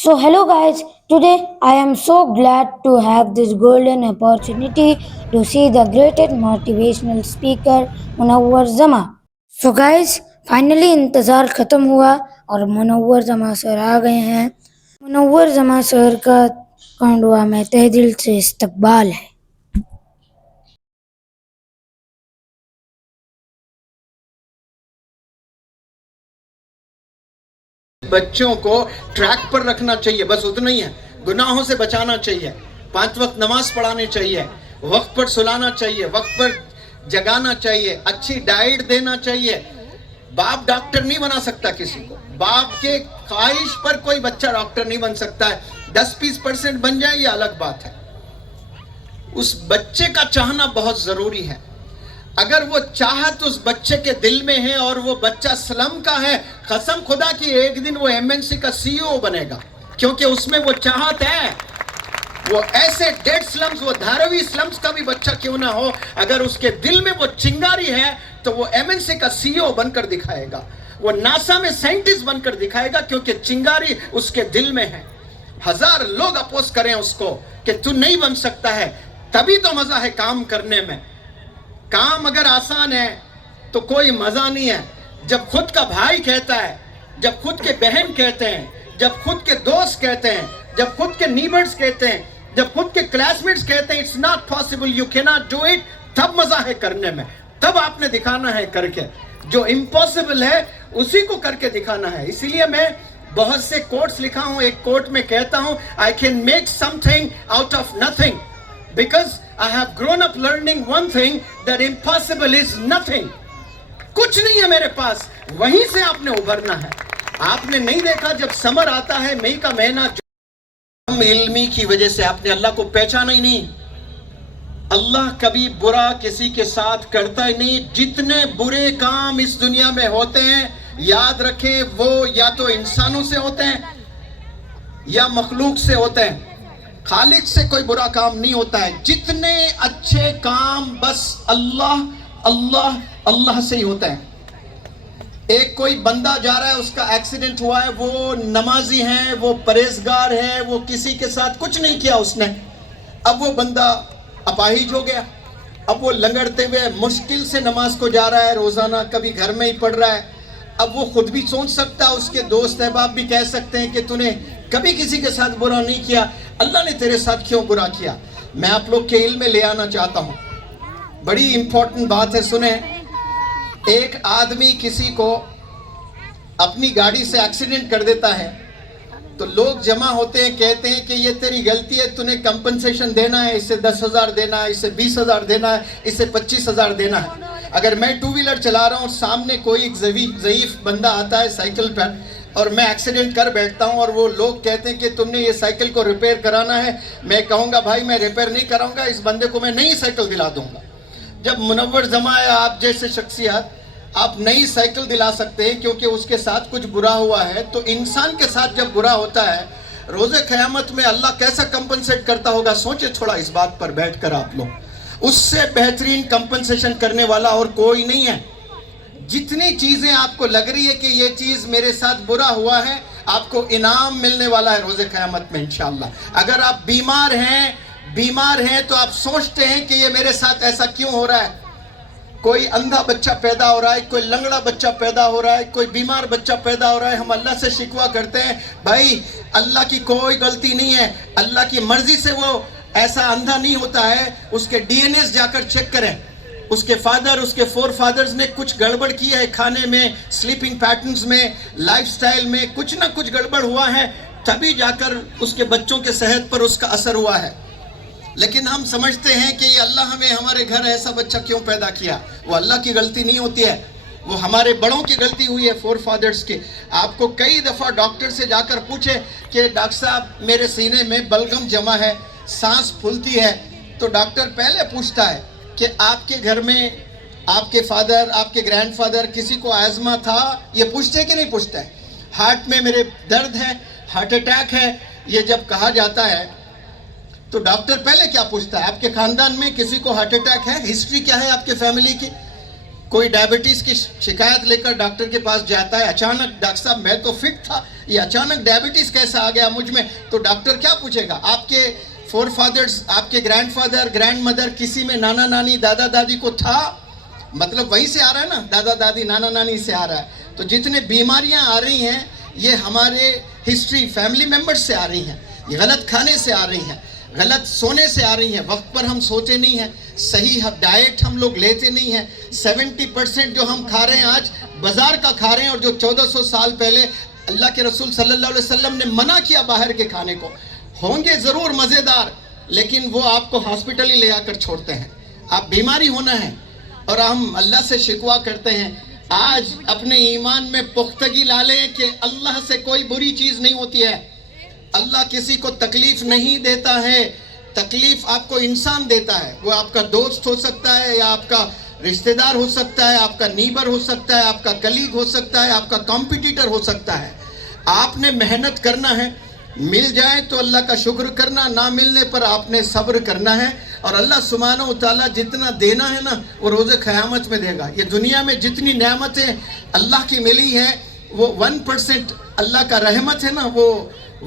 So, hello guys, today I am so glad to have this golden opportunity to see the greatest motivational speaker Munawwar Zama. So guys, finally इंतज़ार ख़त्म हुआ और मुनव्वर जमा sir आ गए हैं। मुनव्वर जमा sir का कांडवा में तहे दिल से इस्तकबाल है। बच्चों को ट्रैक पर रखना चाहिए, बस उतना ही है। गुनाहों से बचाना चाहिए, 5 वक्त नमाज पढ़ानी चाहिए, वक्त पर सुलाना चाहिए, वक्त पर जगाना चाहिए, अच्छी डाइट देना चाहिए। बाप डॉक्टर नहीं बना सकता किसी को, बाप के ख्वाहिश पर कोई बच्चा डॉक्टर नहीं बन सकता है। 10-20% बन जाए ये अलग बात है। उस बच्चे का चाहना बहुत जरूरी है। अगर वो चाहत उस बच्चे के दिल में है और वो बच्चा स्लम का है, कसम खुदा की एक दिन वो एमएनसी का सीईओ बनेगा, क्योंकि उसमें वो चाहत है। वो ऐसे डेड स्लम्स, वो धारावी स्लम्स का भी बच्चा क्यों ना हो, अगर उसके दिल में वो चिंगारी है तो वो एमएनसी का सीईओ बनकर दिखाएगा, वो नासा में साइंटिस्ट बनकर दिखाएगा, क्योंकि चिंगारी उसके दिल में है। 1000 लोग अपोज करें उसको कि तू नहीं बन सकता है, तभी तो मजा है काम करने में। काम अगर आसान है तो कोई मजा नहीं है। जब खुद का भाई कहता है, जब खुद के बहन कहते हैं, जब खुद के दोस्त कहते हैं, जब खुद के नीबर्स कहते हैं, जब खुद के क्लासमेट्स कहते हैं it's not possible, you can not do it, तब मजा है करने में, तब आपने दिखाना है करके। जो इम्पॉसिबल है उसी को करके दिखाना है। इसीलिए मैं बहुत से कोट्स लिखा हूं। एक कोट में कहता हूं, I can make something out of nothing, because I have grown up learning one thing, that impossible is nothing. कुछ नहीं है मेरे पास, वहीं से आपने उभरना है। आपने नहीं देखा जब समर आता है, मई का महीना, हम इल्मी की वजह से आपने अल्लाह को पहचाना ही नहीं। अल्लाह कभी बुरा किसी के साथ करता ही नहीं। जितने बुरे काम इस दुनिया में होते हैं, याद रखें वो या तो इंसानों से होते हैं या मखलूक से होते हैं। खालिक से कोई बुरा काम नहीं होता है। जितने अच्छे काम बस अल्लाह अल्लाह अल्लाह से ही होते हैं। एक कोई बंदा जा रहा है, उसका एक्सीडेंट हुआ है, वो नमाजी है, वो परहेजगार है, वो किसी के साथ कुछ नहीं किया उसने, अब वो बंदा अपाहिज हो गया। अब वो लंगड़ते हुए मुश्किल से नमाज को जा रहा है, रोजाना कभी घर में ही पढ़ रहा है। अब वो खुद भी सोच सकता है, उसके दोस्त अहबाब भी कह सकते हैं कि तूने कभी किसी के साथ बुरा नहीं किया, अल्लाह ने तेरे साथ क्यों बुरा किया। मैं आप लोग के इल्म में ले आना चाहता हूँ, बड़ी इंपॉर्टेंट बात है, सुने। एक आदमी किसी को अपनी गाड़ी से एक्सीडेंट कर देता है तो लोग जमा होते हैं, कहते हैं कि ये तेरी गलती है, तूने कंपनसेशन देना है, इसे 10,000 देना है, इसे 20,000 देना है, इसे 25,000 देना है। अगर मैं 2 व्हीलर चला रहा हूँ, सामने कोई एक ज़ईफ बंदा आता है साइकिल पर और मैं एक्सीडेंट कर बैठता हूँ और वो लोग कहते हैं कि तुमने ये साइकिल को रिपेयर कराना है, मैं कहूँगा भाई मैं रिपेयर नहीं कराऊँगा, इस बंदे को मैं नई साइकिल दिला दूँगा। जब मुनव्वर जमा है, आप जैसे शख्सियत, आप नई साइकिल दिला सकते हैं क्योंकि उसके साथ कुछ बुरा हुआ है। तो इंसान के साथ जब बुरा होता है, रोज़े क़यामत में अल्लाह कैसा कंपनसेट करता होगा, सोचे थोड़ा इस बात पर बैठकर आप लोग। उससे बेहतरीन कंपनसेशन करने वाला और कोई नहीं है। जितनी चीज़ें आपको लग रही है कि ये चीज़ मेरे साथ बुरा हुआ है, आपको इनाम मिलने वाला है रोज़े क़यामत में इंशाअल्लाह। अगर आप बीमार हैं तो आप सोचते हैं कि ये मेरे साथ ऐसा क्यों हो रहा है। कोई अंधा बच्चा पैदा हो रहा है, कोई लंगड़ा बच्चा पैदा हो रहा है, कोई बीमार बच्चा पैदा हो रहा है, हम अल्लाह से शिकवा करते हैं, भाई अल्लाह की कोई गलती नहीं है, अल्लाह की मर्जी से वो ऐसा अंधा नहीं होता है। उसके डीएनए जाकर चेक करें, उसके फादर, उसके 4 फादर्स ने कुछ गड़बड़ की है, खाने में, स्लीपिंग पैटर्न्स में, लाइफस्टाइल में कुछ ना कुछ गड़बड़ हुआ है, तभी जाकर उसके बच्चों के सेहत पर उसका असर हुआ है। लेकिन हम समझते हैं कि ये अल्लाह हमें हमारे घर ऐसा बच्चा क्यों पैदा किया। वो अल्लाह की गलती नहीं होती है, वो हमारे बड़ों की गलती हुई है, 4 फादर्स की। आपको कई दफ़ा डॉक्टर से जाकर पूछे कि डॉक्टर साहब मेरे सीने में बलगम जमा है, सांस फूलती है, तो डॉक्टर पहले पूछता है कि आपके घर में आपके फादर, आपके ग्रैंडफादर, किसी को आज़मा था, ये पूछते कि नहीं पूछता है। हार्ट में मेरे दर्द है, हार्ट अटैक है, ये जब कहा जाता है तो डॉक्टर पहले क्या पूछता है, आपके ख़ानदान में किसी को हार्ट अटैक है, हिस्ट्री क्या है आपके फैमिली की। کوئی ڈائبٹیز کی شکایت لے کر ڈاکٹر کے پاس جاتا ہے, اچانک ڈاکٹر صاحب میں تو فٹ تھا, یہ اچانک ڈائبٹیز کیسا آ گیا مجھ میں, تو ڈاکٹر کیا پوچھے گا؟ آپ کے فور فادرز, آپ کے گرینڈ فادر, گرینڈ مدر, کسی میں نانا نانی دادا دادی کو تھا؟ مطلب وہیں سے آ رہا ہے نا, دادا دادی نانا نانی سے آ رہا ہے. تو جتنے بیماریاں آ رہی ہیں یہ ہمارے ہسٹری فیملی ممبرز سے آ رہی ہیں, یہ غلط کھانے سے آ رہی ہیں, غلط سونے سے آ رہی ہیں, وقت پر ہم سوتے نہیں ہیں, صحیح ڈائٹ ہم لوگ لیتے نہیں ہیں. 70% جو ہم کھا رہے ہیں آج بازار کا کھا رہے ہیں, اور جو 1400 سال پہلے اللہ کے رسول صلی اللہ علیہ وسلم نے منع کیا باہر کے کھانے کو. ہوں گے ضرور مزیدار, لیکن وہ آپ کو ہاسپٹل ہی لے آ کر چھوڑتے ہیں. آپ بیماری ہونا ہے, اور ہم اللہ سے شکوہ کرتے ہیں. آج اپنے ایمان میں پختگی لا لیں کہ اللہ سے کوئی بری چیز نہیں ہوتی ہے. اللہ کسی کو تکلیف نہیں دیتا ہے, تکلیف آپ کو انسان دیتا ہے. وہ آپ کا دوست ہو سکتا ہے, یا آپ کا رشتہ دار ہو سکتا ہے, آپ کا نیبر ہو سکتا ہے, آپ کا کلیگ ہو سکتا ہے, آپ کا کمپٹیٹر ہو سکتا ہے. آپ نے محنت کرنا ہے, مل جائے تو اللہ کا شکر کرنا, نہ ملنے پر آپ نے صبر کرنا ہے. اور اللہ سبحانہ و تعالیٰ جتنا دینا ہے نا وہ روز قیامت میں دے گا. یہ دنیا میں جتنی نعمتیں اللہ کی ملی ہیں وہ 1% اللہ کا رحمت ہے نا, وہ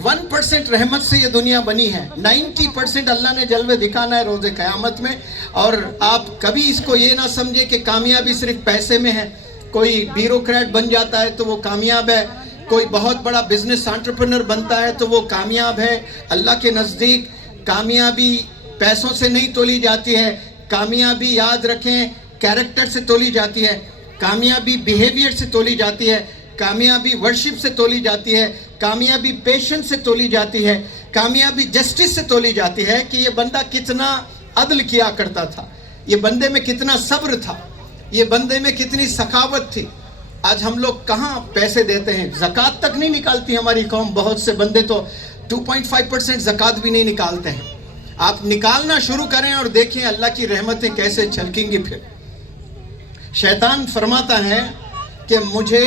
1% رحمت سے یہ دنیا بنی ہے. 90% اللہ نے جلوے دکھانا ہے روز قیامت میں. اور آپ کبھی اس کو یہ نہ سمجھے کہ کامیابی صرف پیسے میں ہے. کوئی بیوروکریٹ بن جاتا ہے تو وہ کامیاب ہے, کوئی بہت بڑا بزنس انٹرپرینر بنتا ہے تو وہ کامیاب ہے. اللہ کے نزدیک کامیابی پیسوں سے نہیں تولی جاتی ہے. کامیابی یاد رکھیں کیریکٹر سے تولی جاتی ہے, کامیابی بیہیویئر سے تولی جاتی ہے, کامیابی ورشپ سے تولی جاتی ہے, کامیابی پیشنس سے تولی جاتی ہے, کامیابی جسٹس سے تولی جاتی ہے کہ یہ بندہ کتنا عدل کیا کرتا تھا, یہ بندے میں کتنا صبر تھا, یہ بندے میں کتنی سخاوت تھی. آج ہم لوگ کہاں پیسے دیتے ہیں, زکوٰۃ تک نہیں نکالتی ہماری قوم. بہت سے بندے تو 2.5% زکوٰۃ بھی نہیں نکالتے ہیں. آپ نکالنا شروع کریں اور دیکھیں اللہ کی رحمتیں کیسے چھلکیں گی. پھر شیطان فرماتا ہے کہ مجھے